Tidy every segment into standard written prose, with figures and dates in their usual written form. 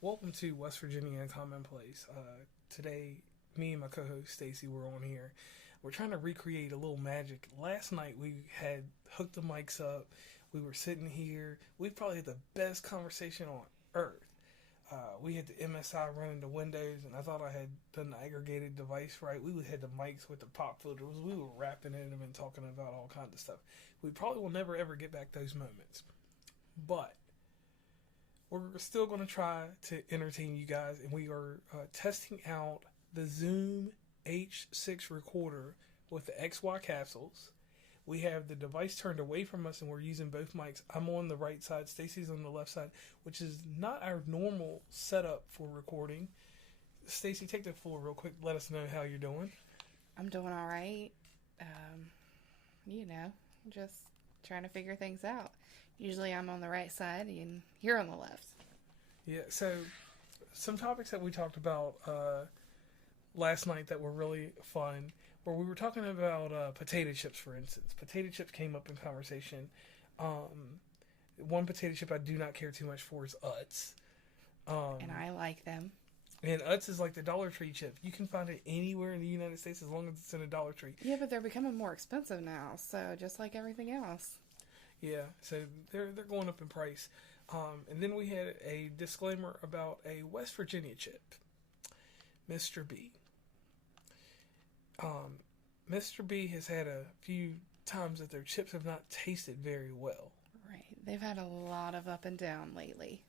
Welcome to West Virginia Uncommonplace. Today, me and my co-host Stacey were on here. We're trying to recreate a little magic. Last night we had hooked the mics up. We were sitting here. We probably had the best conversation on earth. We had the MSI running the Windows, and I thought I had done the aggregated device right. We had the mics with the pop filters. We were rapping in them and talking about all kinds of stuff. We probably will never ever get back those moments. But we're still going to try to entertain you guys, and we are testing out the Zoom H6 recorder with the XY capsules. We have the device turned away from us, and we're using both mics. I'm on the right side, Stacy's on the left side, which is not our normal setup for recording. Stacy, take the floor real quick. Let us know how you're doing. I'm doing all right. Just trying to figure things out. Usually I'm on the right side and you're on the left. Yeah, so some topics that we talked about last night that were really fun, where we were talking about potato chips, for instance. Potato chips came up in conversation. One potato chip I do not care too much for is Utz. And I like them. And Utz is like the Dollar Tree chip. You can find it anywhere in the United States as long as it's in a Dollar Tree. Yeah, but they're becoming more expensive now, so just like everything else. Yeah, so they're going up in price. And then we had a disclaimer about a West Virginia chip, Mr. B. Mr. B has had a few times that their chips have not tasted very well. Right. They've had a lot of up and down lately.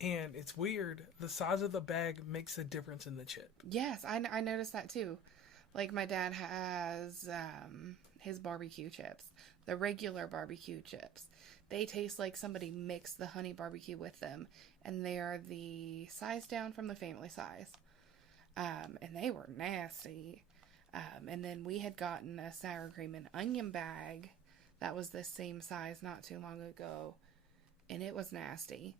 And it's weird. The size of the bag makes a difference in the chip. Yes, I noticed that too. Like my dad has his barbecue chips, the regular barbecue chips. They taste like somebody mixed the honey barbecue with them, and they are the size down from the family size. And they were nasty. And then we had gotten a sour cream and onion bag that was the same size not too long ago, and it was nasty.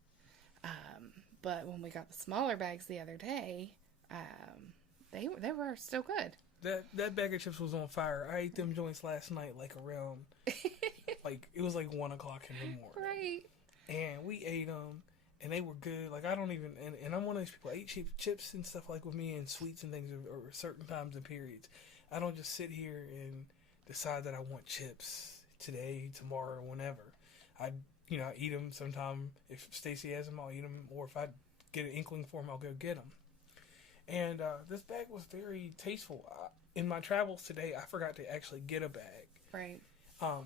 But when we got the smaller bags the other day, they were still good. That bag of chips was on fire. I ate them joints last night, like around, it was like 1 o'clock in the morning. Right. And we ate them, and they were good. Like, I don't even, and I'm one of those people, I eat chips and stuff like with me, and sweets and things, or certain times and periods. I don't just sit here and decide that I want chips today, tomorrow, whenever. I eat them sometime. If Stacy has them, I'll eat them, or if I get an inkling for them, I'll go get them. And this bag was very tasteful. In my travels today, I forgot to actually get a bag. Right.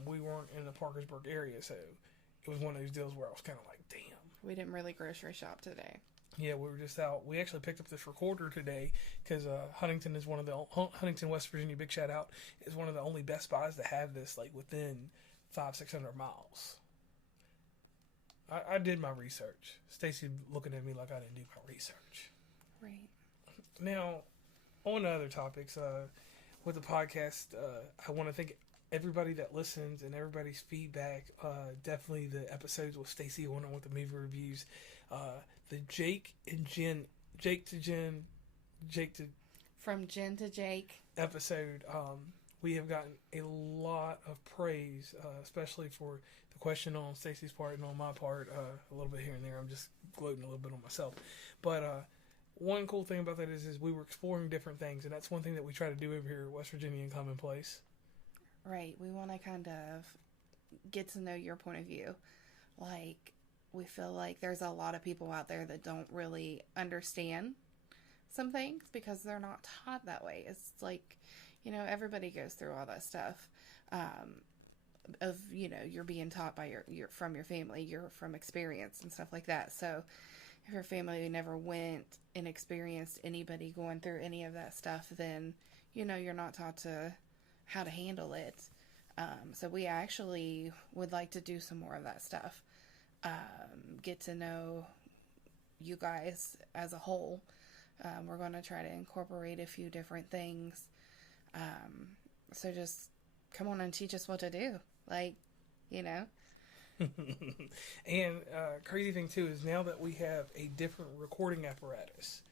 We weren't in the Parkersburg area, so it was one of those deals where I was kind of like, damn. We didn't really grocery shop today. Yeah, we were just out. We actually picked up this recorder today because Huntington is one of the Huntington, West Virginia. Big shout out, is one of the only Best Buys to have this like within 500-600 miles. I did my research. Stacy looking at me like I didn't do my research. Right. Now, on to other topics. With the podcast, I want to thank everybody that listens and everybody's feedback. Definitely the episodes with Stacey going on with the movie reviews. The From Jen to Jake episode. We have gotten a lot of praise, especially for the question on Stacey's part and on my part. A little bit here and there. I'm just gloating a little bit on myself. But one cool thing about that is we were exploring different things, and that's one thing that we try to do over here at West Virginia Uncommonplace. Right. We want to kind of get to know your point of view. Like, we feel like there's a lot of people out there that don't really understand some things because they're not taught that way. It's like, everybody goes through all that stuff of, you're being taught by your from your family, you're from experience and stuff like that. So if your family never went and experienced anybody going through any of that stuff, then, you're not taught how to handle it. So we actually would like to do some more of that stuff. Get to know you guys as a whole. We're going to try to incorporate a few different things. So just come on and teach us what to do. And crazy thing too is now that we have a different recording apparatus,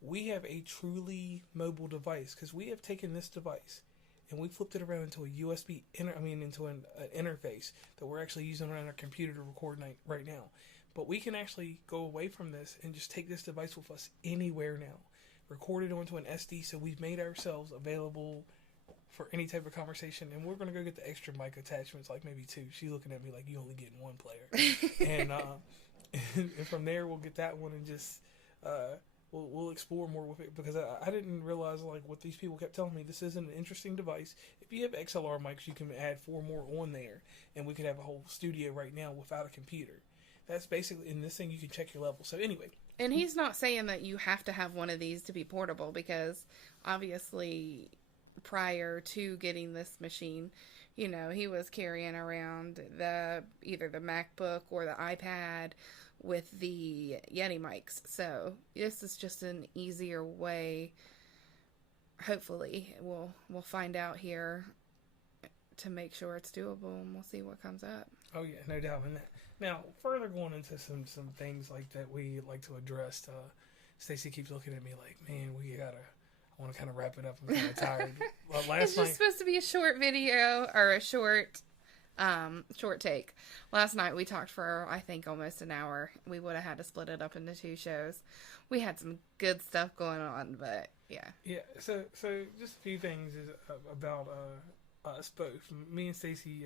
we have a truly mobile device, because we have taken this device and we flipped it around into a USB into an interface that we're actually using on our computer to record right now. But we can actually go away from this and just take this device with us anywhere now. Record it onto an SD, so we've made ourselves available for any type of conversation. And we're going to go get the extra mic attachments, like maybe 2. She's looking at me like, you only getting 1 player. And from there, we'll get that one and just... We'll explore more with it, because I didn't realize, like, what these people kept telling me. This is an interesting device. If you have XLR mics, you can add 4 more on there, and we could have a whole studio right now without a computer. That's basically, in this thing, you can check your level. So anyway. And he's not saying that you have to have one of these to be portable, because obviously prior to getting this machine, you know, he was carrying around either the MacBook or the iPad with the Yeti mics. So this is just an easier way. Hopefully we'll find out here to make sure it's doable, and we'll see what comes up. Oh yeah, no doubt in that. Now, further going into some things like that we like to address, Stacey keeps looking at me like, man, I want to kind of wrap it up. I'm kind of tired. It's just supposed to be a short video, or a short take. Last night we talked for, I think, almost an hour. We would have had to split it up into 2 shows. We had some good stuff going on, but yeah. Yeah, so just a few things about us both. Me and Stacey,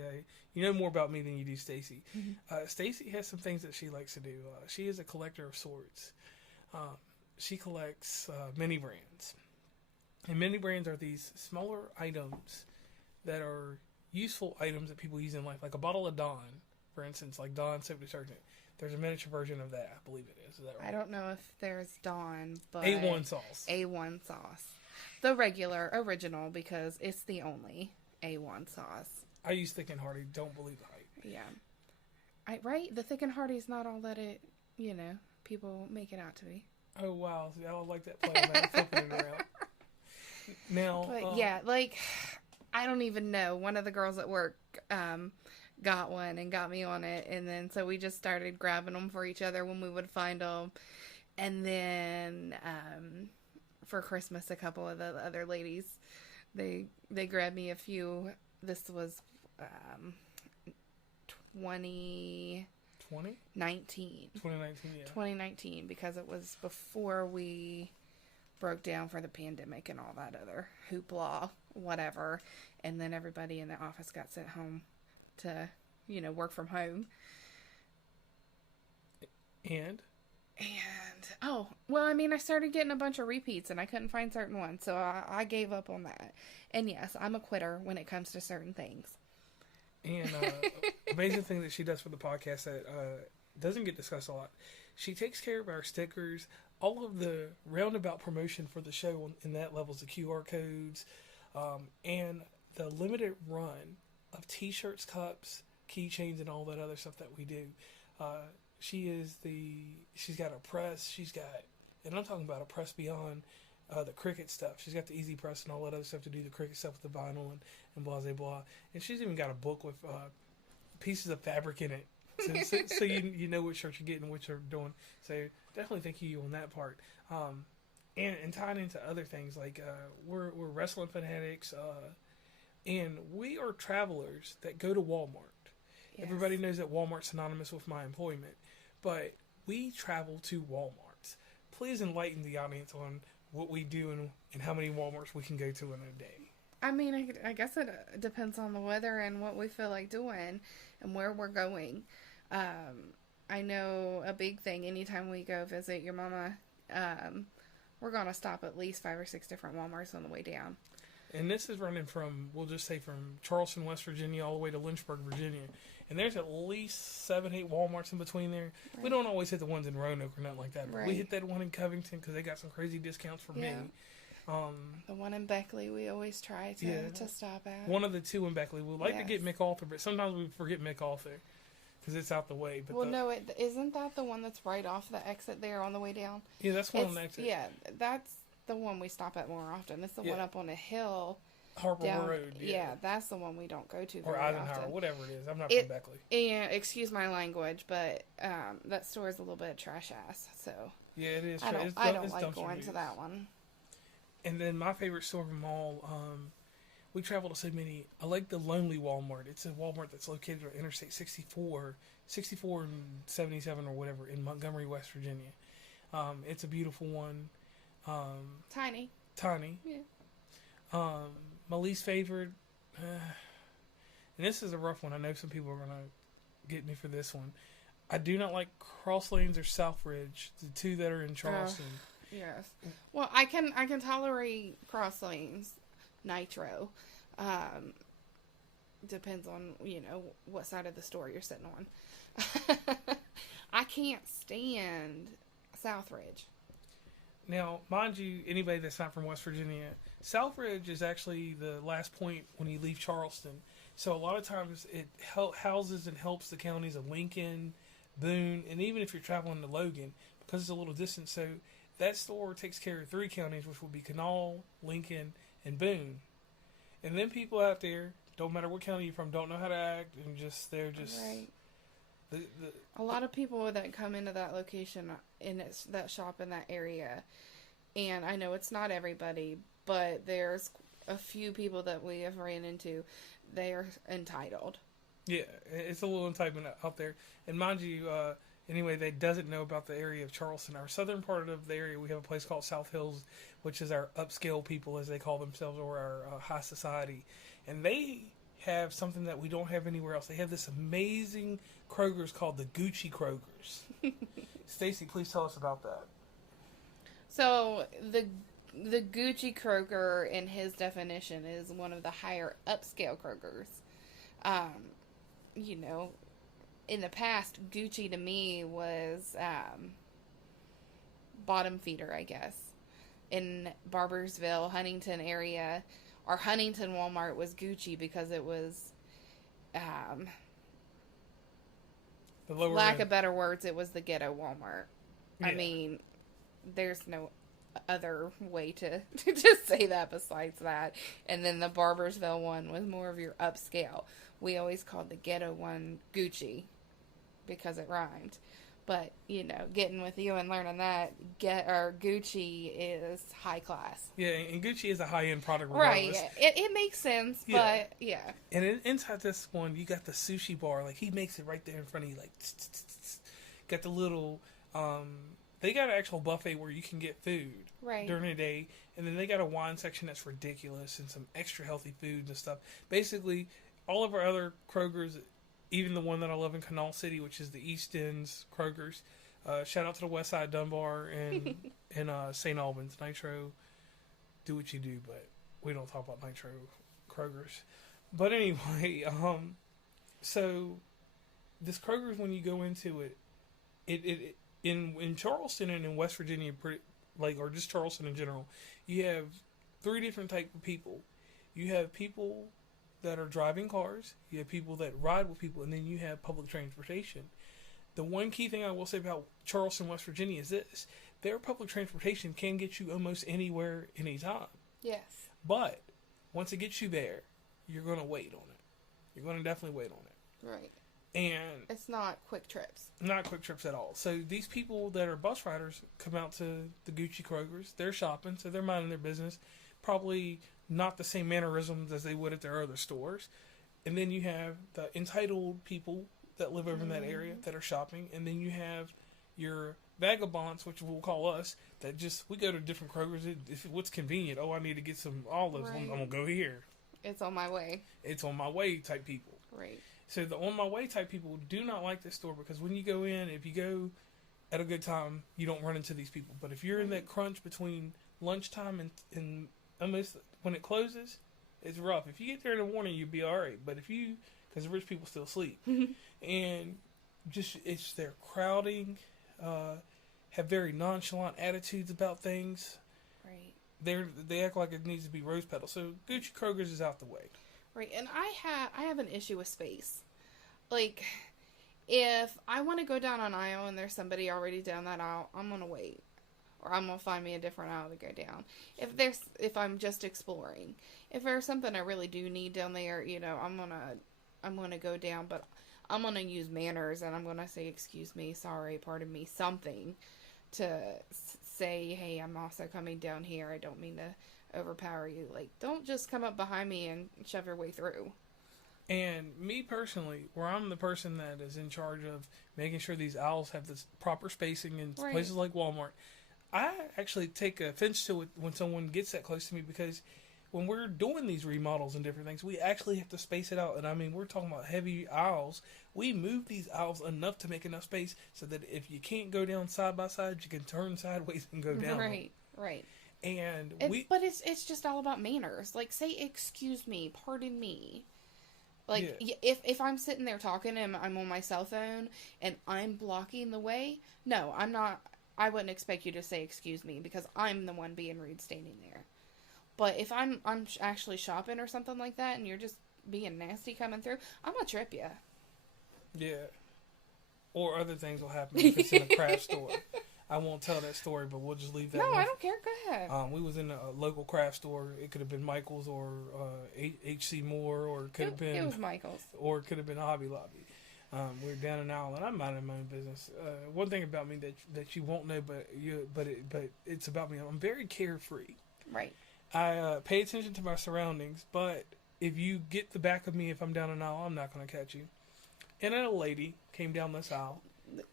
you know more about me than you do Stacey. Mm-hmm. Stacey has some things that she likes to do. She is a collector of sorts. She collects mini brands. And mini brands are these smaller items that are useful items that people use in life, like a bottle of Dawn, for instance, like Dawn soap detergent. There's a miniature version of that, I believe it is. Is that right? I don't know if there's Dawn, but A1 sauce. A1 sauce. The regular, original, because it's the only A1 sauce. I use Thick and Hearty. Don't believe the hype. Yeah. Right? The Thick and Hearty's not all that it, people make it out to be. Oh, wow. See, I don't like that play on that. Flipping it around. Now, but yeah, like, I don't even know. One of the girls at work got one and got me on it, and then so we just started grabbing them for each other when we would find them. And then for Christmas, a couple of the other ladies, they grabbed me a few. This was 2019. 2019, yeah. 2019, because it was before we broke down for the pandemic and all that other hoopla, whatever. And then everybody in the office got sent home to, work from home. And, I started getting a bunch of repeats and I couldn't find certain ones. So I gave up on that. And yes, I'm a quitter when it comes to certain things. And amazing thing that she does for the podcast that doesn't get discussed a lot. She takes care of our stickers, all of the roundabout promotion for the show, and that levels the QR codes, and the limited run of T-shirts, cups, keychains, and all that other stuff that we do. She's got a press. And I'm talking about a press beyond the Cricut stuff. She's got the Easy Press and all that other stuff to do the Cricut stuff with the vinyl and blah, blah, blah. And she's even got a book with pieces of fabric in it. So you know what shirt you're getting, what you're doing. So definitely thank you on that part. And tying into other things, like we're wrestling fanatics, and we are travelers that go to Walmart. Yes. Everybody knows that Walmart's synonymous with my employment, but we travel to Walmarts. Please enlighten the audience on what we do and how many Walmarts we can go to in a day. I guess it depends on the weather and what we feel like doing and where we're going. I know a big thing, anytime we go visit your mama, we're going to stop at least 5 or 6 different Walmarts on the way down. And this is running from, we'll just say from Charleston, West Virginia, all the way to Lynchburg, Virginia. And there's at least 7, 8 Walmarts in between there. Right. We don't always hit the ones in Roanoke or nothing like that. But we hit that one in Covington because they got some crazy discounts for me. The one in Beckley we always try to stop at. One of the 2 in Beckley. We like to get MacArthur, but sometimes we forget MacArthur because it's out the way. But isn't that the one that's right off the exit there on the way down? Yeah, that's one on the exit. Yeah, that's the one we stop at more often. It's the one up on a hill. Harper Road. Yeah, that's the one we don't go to very often. Or Eisenhower, whatever it is. I'm not from Beckley. Yeah, excuse my language, but that store is a little bit trash ass. So yeah, it is. I don't like going to that one. And then my favorite store of them all, we travel to so many. I like the Lonely Walmart. It's a Walmart that's located on Interstate 64 and 77 or whatever in Montgomery, West Virginia. It's a beautiful one. Tiny. Yeah. My least favorite, and this is a rough one. I know some people are going to get me for this one. I do not like Cross Lanes or Southridge, the two that are in Charleston. Yes. Well, I can tolerate Cross Lanes, Nitro. Depends on, what side of the store you're sitting on. I can't stand Southridge. Now, mind you, anybody that's not from West Virginia, Southridge is actually the last point when you leave Charleston. So a lot of times it houses and helps the counties of Lincoln, Boone, and even if you're traveling to Logan, because it's a little distance. So that store takes care of 3 counties, which will be Kanawha, Lincoln, and Boone. And then people out there, don't matter what county you're from, don't know how to act, and they're just... Right. A lot of people that come into that location, that shop in that area, and I know it's not everybody, but there's a few people that we have ran into, they are entitled. Yeah, it's a little entitlement out there. And mind you, anyway, that doesn't know about the area of Charleston, our southern part of the area, we have a place called South Hills, which is our upscale people, as they call themselves, or our high society. And they have something that we don't have anywhere else. They have this amazing Kroger's called the Gucci Kroger's. Stacey, please tell us about that. So, the Gucci Kroger, in his definition, is one of the higher upscale Krogers. In the past, Gucci to me was bottom feeder, I guess. In Barbersville, Huntington area, our Huntington Walmart was Gucci because it was, the lower lack end. of better words, it was the ghetto Walmart. Yeah. I mean, there's no other way to just say that besides that. And then the Barbersville one was more of your upscale. We always called the ghetto one Gucci because it rhymed. But, getting with you and learning that, Gucci is high class. Yeah, and Gucci is a high-end product regardless. Right, it makes sense, but, yeah. And inside this one, you got the sushi bar. Like, he makes it right there in front of you, like, got the little, they got an actual buffet where you can get food during the day. And then they got a wine section that's ridiculous and some extra healthy foods and stuff. Basically, all of our other Kroger's, even the one that I love in Canal City, which is the East End's Kroger's. Shout out to the West Side Dunbar and St. Albans. Nitro, do what you do, but we don't talk about Nitro Kroger's. But anyway, so this Kroger's, when you go into it in Charleston and in West Virginia, or just Charleston in general, you have 3 different types of people. You have people that are driving cars, you have people that ride with people, and then you have public transportation. The one key thing I will say about Charleston, West Virginia is this: their public transportation can get you almost anywhere, anytime. Yes. But once it gets you there, you're going to wait on it. You're going to definitely wait on it. Right. And it's not quick trips. Not quick trips at all. So these people that are bus riders come out to the Gucci Kroger's. They're shopping, so they're minding their business. Probably not the same mannerisms as they would at their other stores. And then you have the entitled people that live over in that area that are shopping. And then you have your vagabonds, which we'll call us, that we go to different Kroger's. If what's convenient, I need to get some olives. Right. I'm going to go here. It's on my way. It's on my way type people. Right. So the on my way type people do not like this store because when you go in, if you go at a good time, you don't run into these people. But if you're in that crunch between lunchtime and almost when it closes, it's rough. If you get there in the morning, you'll be all right. But because the rich people still sleep, and it's they're crowding, have very nonchalant attitudes about things. Right. They act like it needs to be rose petals. So Gucci Kroger's is out the way. Right, and I have an issue with space. Like, if I want to go down an aisle and there's somebody already down that aisle, I'm gonna wait. Or I'm going to find me a different aisle to go down. If I'm just exploring. If there's something I really do need down there, I'm going to go down, but I'm going to use manners and I'm going to say, excuse me, sorry, pardon me, something to say, hey, I'm also coming down here. I don't mean to overpower you. Like, don't just come up behind me and shove your way through. And me personally, where I'm the person that is in charge of making sure these aisles have this proper spacing in places like Walmart, I actually take offense to it when someone gets that close to me, because when we're doing these remodels and different things, we actually have to space it out. And I mean, we're talking about heavy aisles. We move these aisles enough to make enough space so that if you can't go down side by side, you can turn sideways and go down. Right, right. And but it's just all about manners. Like, say, excuse me, pardon me. Like, if I'm sitting there talking and I'm on my cell phone and I'm blocking the way, no, I'm not. I wouldn't expect you to say excuse me, because I'm the one being rude standing there. But if I'm actually shopping or something like that and you're just being nasty coming through, I'm going to trip you. Yeah. Or other things will happen if it's in a craft store. I won't tell that story, but we'll just leave that. No, I don't care. Go ahead. We was in a local craft store. It could have been Michael's or H.C. Moore, or it could have been... It was Michael's. Or it could have been Hobby Lobby. We're down in Allen. I'm minding my own business. One thing about me that you won't know, but it's about me. I'm very carefree. Right. I pay attention to my surroundings, but if you get the back of me, if I'm down an aisle, I'm not going to catch you. And then a lady came down this aisle.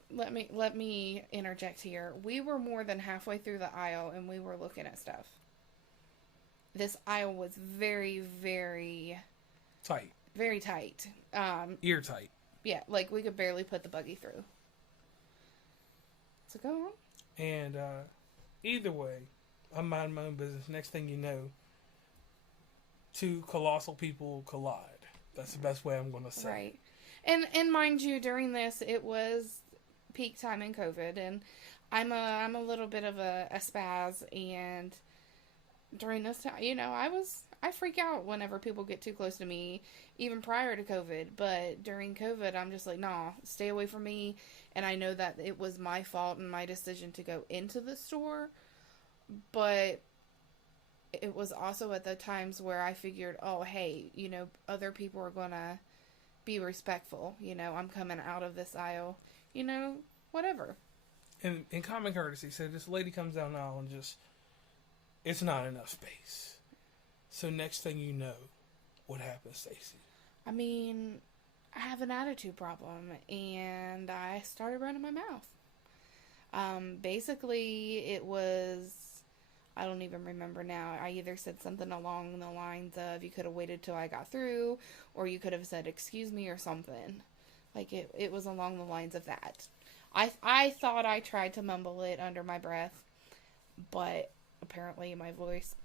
Let me interject here. We were more than halfway through the aisle and we were looking at stuff. This aisle was very, very tight. Very tight. Ear tight. Yeah, like we could barely put the buggy through. So go on. And either way, I'm minding my own business. Next thing you know, two colossal people collide. That's the best way I'm going to say. Right. And mind you, during this, it was peak time in COVID, and I'm a little bit of a spaz, and during this time, I freak out whenever people get too close to me, even prior to COVID, but during COVID, I'm just like, nah, stay away from me, and I know that it was my fault and my decision to go into the store, but it was also at the times where I figured, oh, hey, other people are gonna be respectful. I'm coming out of this aisle. Whatever. And in common courtesy, so this lady comes down the aisle and just, it's not enough space. So next thing you know, what happens, Stacey? I mean, I have an attitude problem, and I started running my mouth. Basically, it was, I don't even remember now. I either said something along the lines of, you could have waited till I got through, or you could have said, excuse me, or something. Like, it was along the lines of that. I thought I tried to mumble it under my breath, but apparently my voice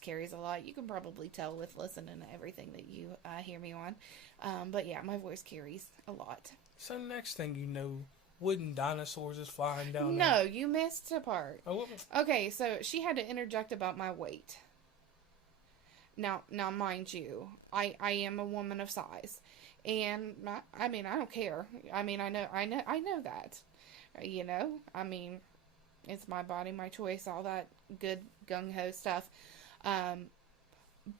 carries a lot. You can probably tell with listening to everything that you hear me on. But yeah, my voice carries a lot. So next thing you know, wooden dinosaurs is flying down No, there. you missed a part. Oh, okay, so she had to interject about my weight. Now, mind you, I am a woman of size, and I don't care. I know that. I mean, it's my body, my choice, all that good gung ho stuff.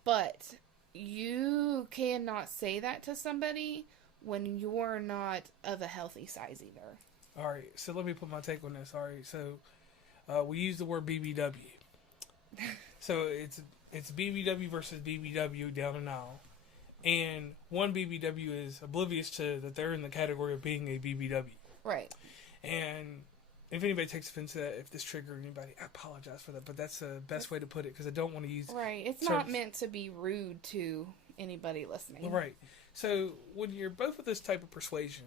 But you cannot say that to somebody when you're not of a healthy size either. All right, so let me put my take on this. All right, so we use the word BBW. So it's BBW versus BBW down an aisle. And one BBW is oblivious to that they're in the category of being a BBW. Right. And if anybody takes offense to that, if this triggered anybody, I apologize for that. But that's the best way to put it, because I don't want to use... Right. It's not meant to be rude to anybody listening. Right. So when you're both of this type of persuasion,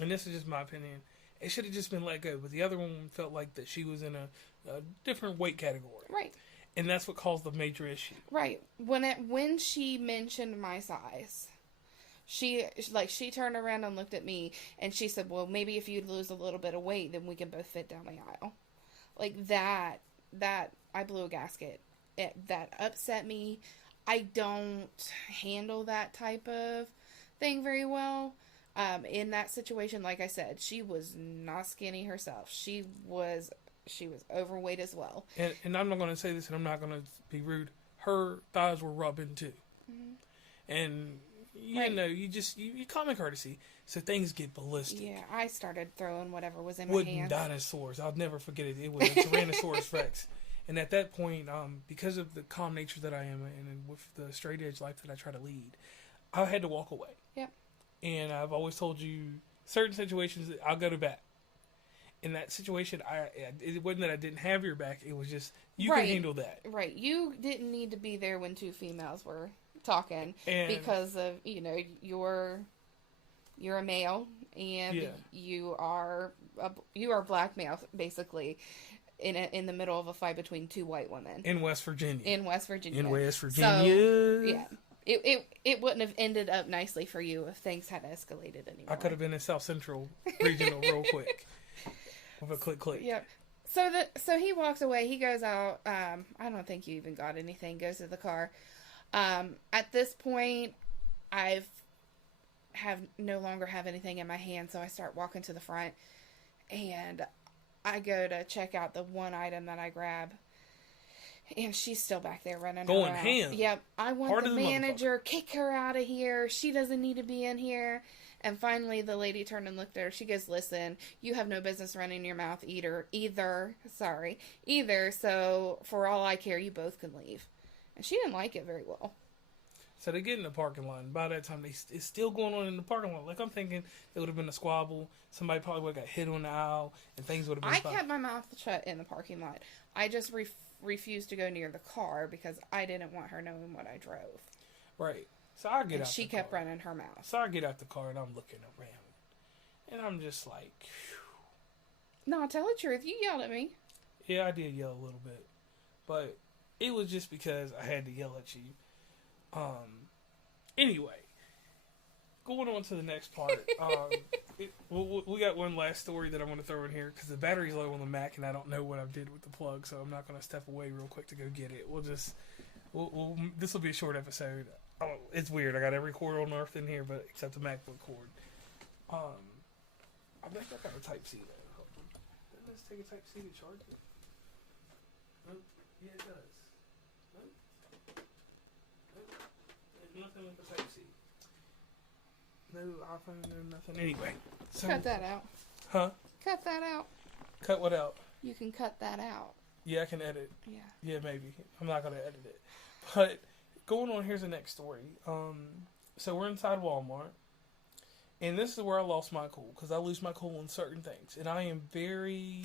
and this is just my opinion, it should have just been let go. But the other one felt like that she was in a different weight category. Right. And that's what caused the major issue. Right. When she mentioned my size, she turned around and looked at me and she said, well, maybe if you lose a little bit of weight, then we can both fit down the aisle. Like that I blew a gasket. That upset me. I don't handle that type of thing very well. In that situation, like I said, she was not skinny herself. She was overweight as well. And I'm not going to say this, and I'm not going to be rude. Her thighs were rubbing too. Mm-hmm. And, you common courtesy. So things get ballistic. Yeah, I started throwing whatever was in my Wooden hands. dinosaurs. I'll never forget it. It was a Tyrannosaurus Rex. And at that point, because of the calm nature that I am and with the straight edge life that I try to lead, I had to walk away. Yep. And I've always told you, certain situations, I'll go to bat. In that situation, it wasn't that I didn't have your back. It was just, you can handle that. Right. You didn't need to be there when two females were talking. And because of, you're a male and you are a black male, basically, in the middle of a fight between two white women. In West Virginia. So, yeah. It wouldn't have ended up nicely for you if things had escalated anymore. I could have been in South Central Regional real quick. With a click. Yep. So he walks away. He goes out. I don't think you even got anything. Goes to the car. At this point, no longer have anything in my hand, so I start walking to the front, and I go to check out the one item that I grab, and she's still back there running going around. ham. Yep. I want the manager. Kick her out of here. She doesn't need to be in here. And finally, the lady turned and looked at her. She goes, "Listen, you have no business running your mouth either. So, for all I care, you both can leave." And she didn't like it very well. So they get in the parking lot. And by that time, it's still going on in the parking lot. Like, I'm thinking it would have been a squabble. Somebody probably would have got hit on the aisle. And things would have been fine. I kept my mouth shut in the parking lot. I just refused to go near the car because I didn't want her knowing what I drove. Right. So I get out she kept running her mouth. So I get out the car and I'm looking around. And I'm just like, phew. No, tell the truth. You yelled at me. Yeah, I did yell a little bit. But it was just because I had to yell at you. Anyway. Going on to the next part. We got one last story that I want to throw in here. Because the battery's low on the Mac and I don't know what I did with the plug. So I'm not going to step away real quick to go get it. This will be a short episode. Oh, it's weird. I got every cord on earth in here, but except the MacBook cord. I think I got a Type C though. Doesn't this take a Type C to charge it? Nope. Yeah, it does. Nope. There's nothing with the Type C. No iPhone, no nothing. Anyway, so cut that out. Huh? Cut that out. Cut what out? You can cut that out. Yeah, I can edit. Yeah. Yeah, maybe. I'm not gonna edit it, but. Going on, here's the next story. So we're inside Walmart, and this is where I lost my cool, because I lose my cool on certain things, and I am very,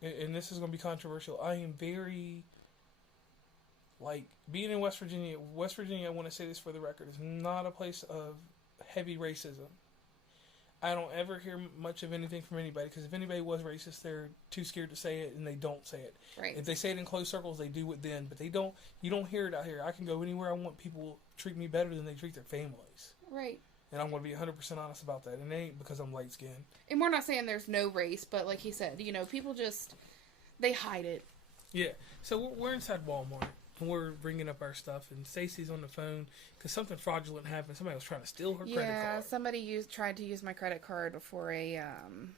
and this is going to be controversial, I am very, like, being in West Virginia, I want to say this for the record, is not a place of heavy racism. I don't ever hear much of anything from anybody, because if anybody was racist, they're too scared to say it, and they don't say it. Right. If they say it in closed circles, they do it then, but you don't hear it out here. I can go anywhere I want. People treat me better than they treat their families. Right. And I'm going to be 100% honest about that. And it ain't because I'm light-skinned. And we're not saying there's no race, but like he said, people just, they hide it. Yeah. So we're inside Walmart. And we're bringing up our stuff, and Stacey's on the phone because something fraudulent happened. Somebody was trying to steal her credit card. Yeah, somebody tried to use my credit card for a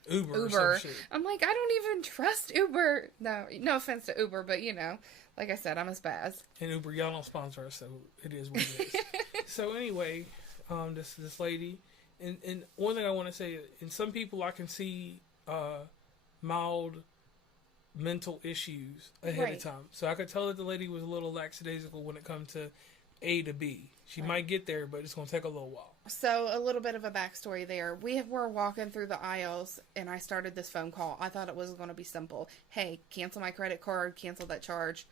Uber. Or some shit. I'm like, I don't even trust Uber. No offense to Uber, but like I said, I'm a spaz. And Uber, y'all don't sponsor us, so it is what it is. So anyway, this lady, and one thing I want to say, in some people I can see mild mental issues ahead of time. So I could tell that the lady was a little lackadaisical when it comes to A to B. She might get there, but it's going to take a little while. So a little bit of a backstory there. We were walking through the aisles, and I started this phone call. I thought it was going to be simple. Hey, cancel my credit card, cancel that charge.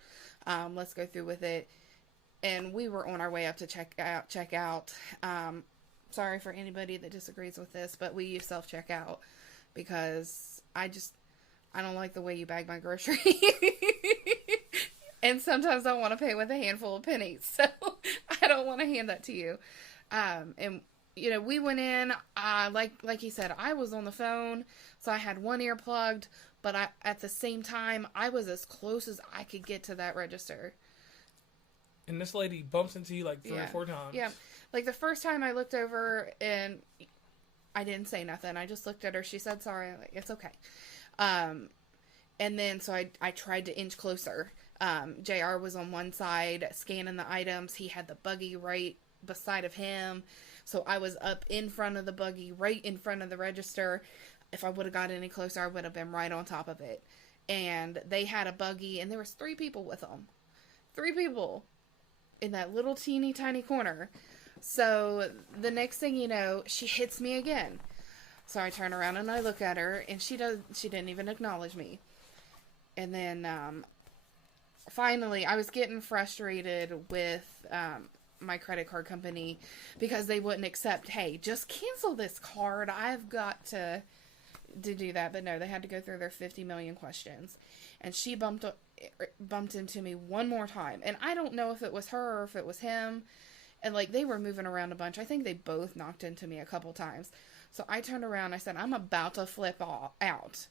Let's go through with it. And we were on our way up to check out. Sorry for anybody that disagrees with this, but we use self-checkout because I don't like the way you bag my groceries. And sometimes I want to pay with a handful of pennies. So I don't want to hand that to you. And, we went in, like he said, I was on the phone. So I had one ear plugged. But at the same time, I was as close as I could get to that register. And this lady bumps into you like 3 or 4 times. Yeah. Like the first time I looked over and I didn't say nothing. I just looked at her. She said, sorry. I'm like, it's okay. And then, so I tried to inch closer. JR was on one side scanning the items. He had the buggy right beside of him. So I was up in front of the buggy, right in front of the register. If I would have got any closer, I would have been right on top of it. And they had a buggy, and there was 3 people with them. 3 people in that little teeny tiny corner. So the next thing you know, she hits me again. So I turn around and I look at her, and she didn't even acknowledge me. And then finally, I was getting frustrated with my credit card company because they wouldn't accept, hey, just cancel this card. I've got to do that. But no, they had to go through their 50 million questions. And she bumped into me one more time. And I don't know if it was her or if it was him. And like, they were moving around a bunch. I think they both knocked into me a couple times. So I turned around. I said, I'm about to flip out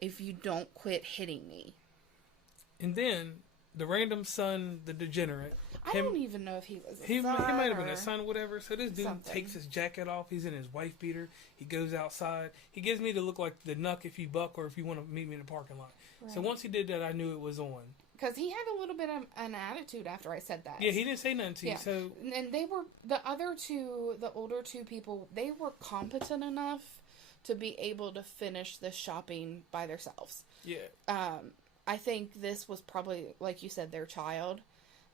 if you don't quit hitting me. And then the random son, the degenerate. I don't even know if he was He might have been a son or whatever. So this dude takes his jacket off. He's in his wife beater. He goes outside. He gives me to look like the Nuck if you buck or if you want to meet me in the parking lot. Right. So once he did that, I knew it was on. Because he had a little bit of an attitude after I said that. Yeah, he didn't say nothing to you. So, and they were, the other 2, the older 2 people, they were competent enough to be able to finish the shopping by themselves. Yeah. I think this was probably, like you said, their child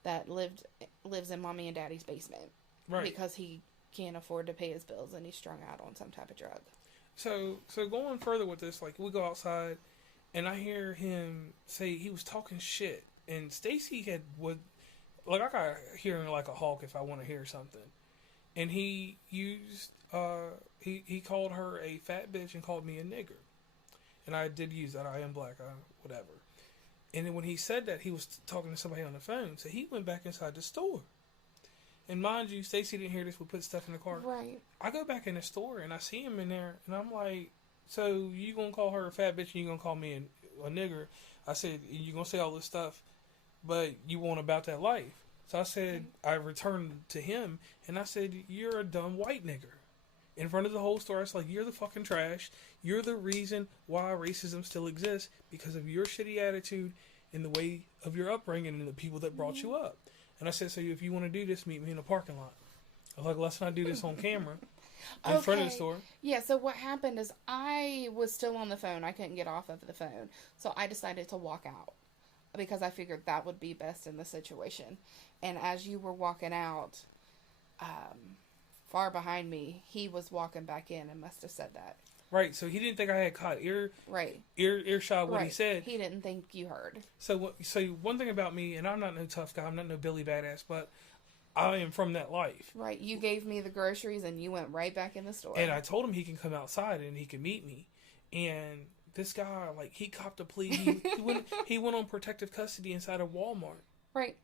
that lives in mommy and daddy's basement. Right. Because he can't afford to pay his bills and he's strung out on some type of drug. So going further with this, like, we go outside and I hear him say he was talking shit. And Stacey I got hearing like a hawk if I want to hear something. And he used, he called her a fat bitch and called me a nigger. And I did use that. I am black, whatever. And then when he said that, he was talking to somebody on the phone. So he went back inside the store. And mind you, Stacey didn't hear this. We put stuff in the car. Right. I go back in the store and I see him in there. And I'm like, so you going to call her a fat bitch and you going to call me a nigger? I said, you going to say all this stuff, but you want about that life. So I said, I returned to him and I said, you're a dumb white nigger. In front of the whole store, I was like, you're the fucking trash. You're the reason why racism still exists because of your shitty attitude and the way of your upbringing and the people that brought you up. And I said, so if you want to do this, meet me in the parking lot. I was like, let's not do this on camera in front of the store. Yeah, so what happened is I was still on the phone. I couldn't get off of the phone. So I decided to walk out because I figured that would be best in the situation. And as you were walking out, far behind me, he was walking back in and must have said that. Right, so he didn't think I had caught earshot what he said. He didn't think you heard. So one thing about me, and I'm not no tough guy, I'm not no Billy Badass, but I am from that life. Right, you gave me the groceries and you went right back in the store. And I told him he can come outside and he can meet me. And this guy, like, he copped a plea. He went on protective custody inside of Walmart. Right.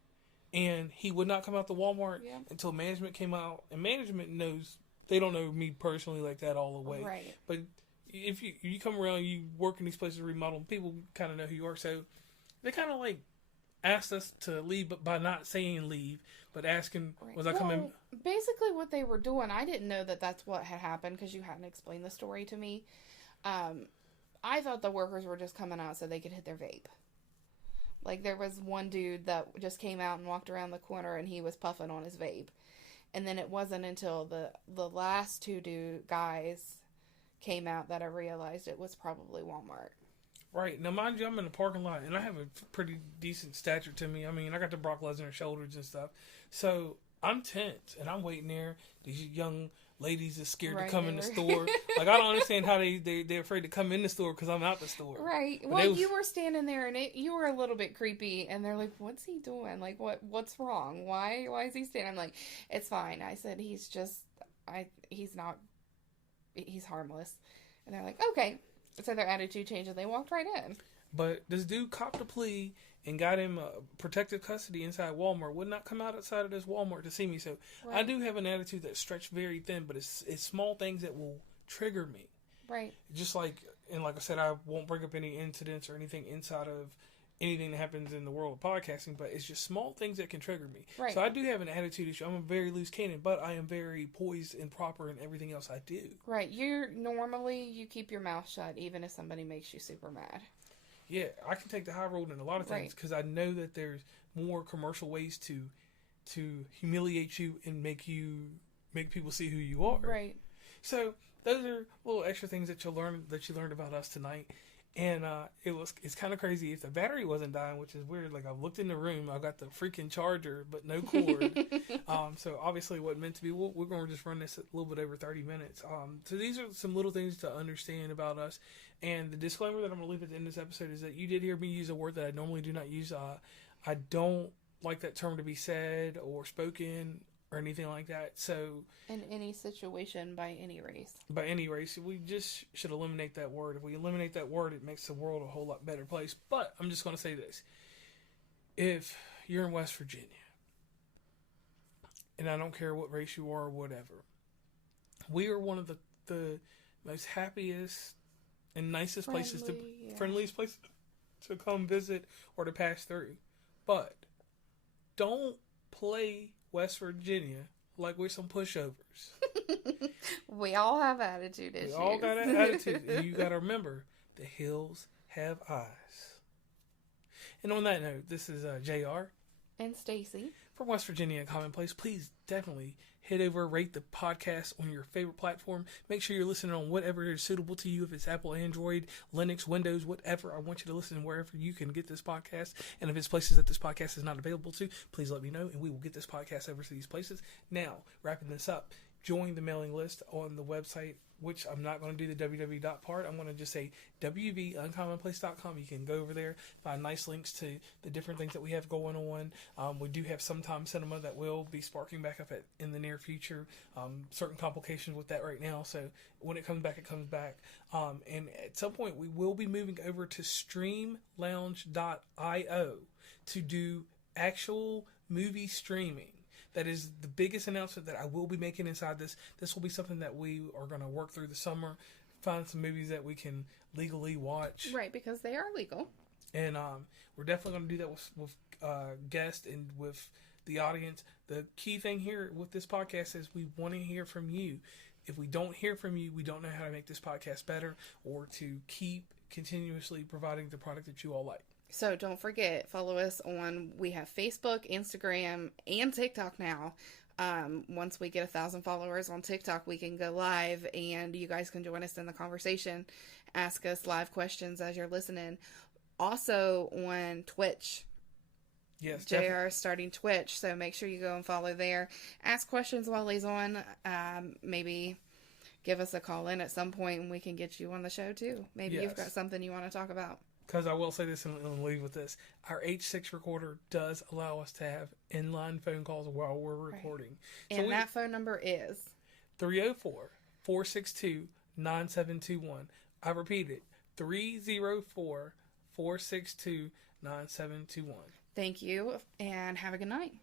And he would not come out to Walmart until management came out. And management knows, they don't know me personally like that all the way. Right. But if you come around, you work in these places remodel, people kind of know who you are. So they kind of like asked us to leave, but by not saying leave, but asking, was I coming? Basically what they were doing, I didn't know that that's what had happened because you hadn't explained the story to me. I thought the workers were just coming out so they could hit their vape. Like, there was one dude that just came out and walked around the corner and he was puffing on his vape. And then it wasn't until the last 2 guys came out that I realized it was probably Walmart. Right. Now, mind you, I'm in the parking lot and I have a pretty decent stature to me. I mean, I got the Brock Lesnar shoulders and stuff. So I'm tense and I'm waiting there. These young ladies are scared to come in the store. Like, I don't understand how they're afraid to come in the store because I'm out the store. Right. But well, you were standing there and you were a little bit creepy and they're like, what's he doing? Like, what's wrong? Why is he standing? I'm like, it's fine. I said, he's harmless. And they're like, okay. So their attitude changed and they walked right in. But this dude copped a plea and got him protective custody inside Walmart. Would not come outside of this Walmart to see me. So right. I do have an attitude that's stretched very thin, but it's small things that will trigger me. Right. Just like, and like I said, I won't bring up any incidents or anything inside of anything that happens in the world of podcasting, but it's just small things that can trigger me. Right. So I do have an attitude issue. I'm a very loose cannon, but I am very poised and proper in everything else I do. Right. You keep your mouth shut even if somebody makes you super mad. Yeah, I can take the high road in a lot of things because I know that there's more commercial ways to humiliate you and make people see who you are. Right. So those are little extra things that you learned about us tonight. And it's kind of crazy. If the battery wasn't dying, which is weird, like I've looked in the room, I've got the freaking charger, but no cord. So obviously it wasn't meant to be. We're going to just run this a little bit over 30 minutes. So these are some little things to understand about us. And the disclaimer that I'm going to leave at the end of this episode is that you did hear me use a word that I normally do not use. I don't like that term to be said or spoken or anything like that. So in any situation, by any race. By any race, we just should eliminate that word. If we eliminate that word, it makes the world a whole lot better place. But I'm just going to say this. If you're in West Virginia, and I don't care what race you are or whatever, we are one of the most happiest and nicest friendliest places to come visit or to pass through. But don't play West Virginia like we're some pushovers. We all have attitude issues. We all got an attitude. And you got to remember, the hills have eyes. And on that note, this is JR. And Stacey. From West Virginia Uncommonplace. Please definitely head over, rate the podcast on your favorite platform. Make sure you're listening on whatever is suitable to you. If it's Apple, Android, Linux, Windows, whatever. I want you to listen wherever you can get this podcast. And if it's places that this podcast is not available to, please let me know, and we will get this podcast over to these places. Now, wrapping this up, join the mailing list on the website, which I'm not going to do the www part. I'm going to just say WVUncommonplace.com. You can go over there, find nice links to the different things that we have going on. We do have Sometime Cinema that will be sparking back up in the near future. Certain complications with that right now. So when it comes back, it comes back. And at some point, we will be moving over to streamlounge.io to do actual movie streaming. That is the biggest announcement that I will be making inside this. This will be something that we are going to work through the summer, find some movies that we can legally watch. Right, because they are legal. And we're definitely going to do that with guests and with the audience. The key thing here with this podcast is we want to hear from you. If we don't hear from you, we don't know how to make this podcast better or to keep continuously providing the product that you all like. So don't forget, follow us we have Facebook, Instagram, and TikTok now. Once we get 1,000 followers on TikTok, we can go live and you guys can join us in the conversation. Ask us live questions as you're listening. Also on Twitch. Yes, JR is starting Twitch, so make sure you go and follow there. Ask questions while he's on. Maybe give us a call in at some point and we can get you on the show too. Maybe you've got something you want to talk about. Because I will say this and leave with this. Our H6 recorder does allow us to have inline phone calls while we're recording. Right. And that phone number is 304-462-9721. I repeat it, 304-462-9721. Thank you, and have a good night.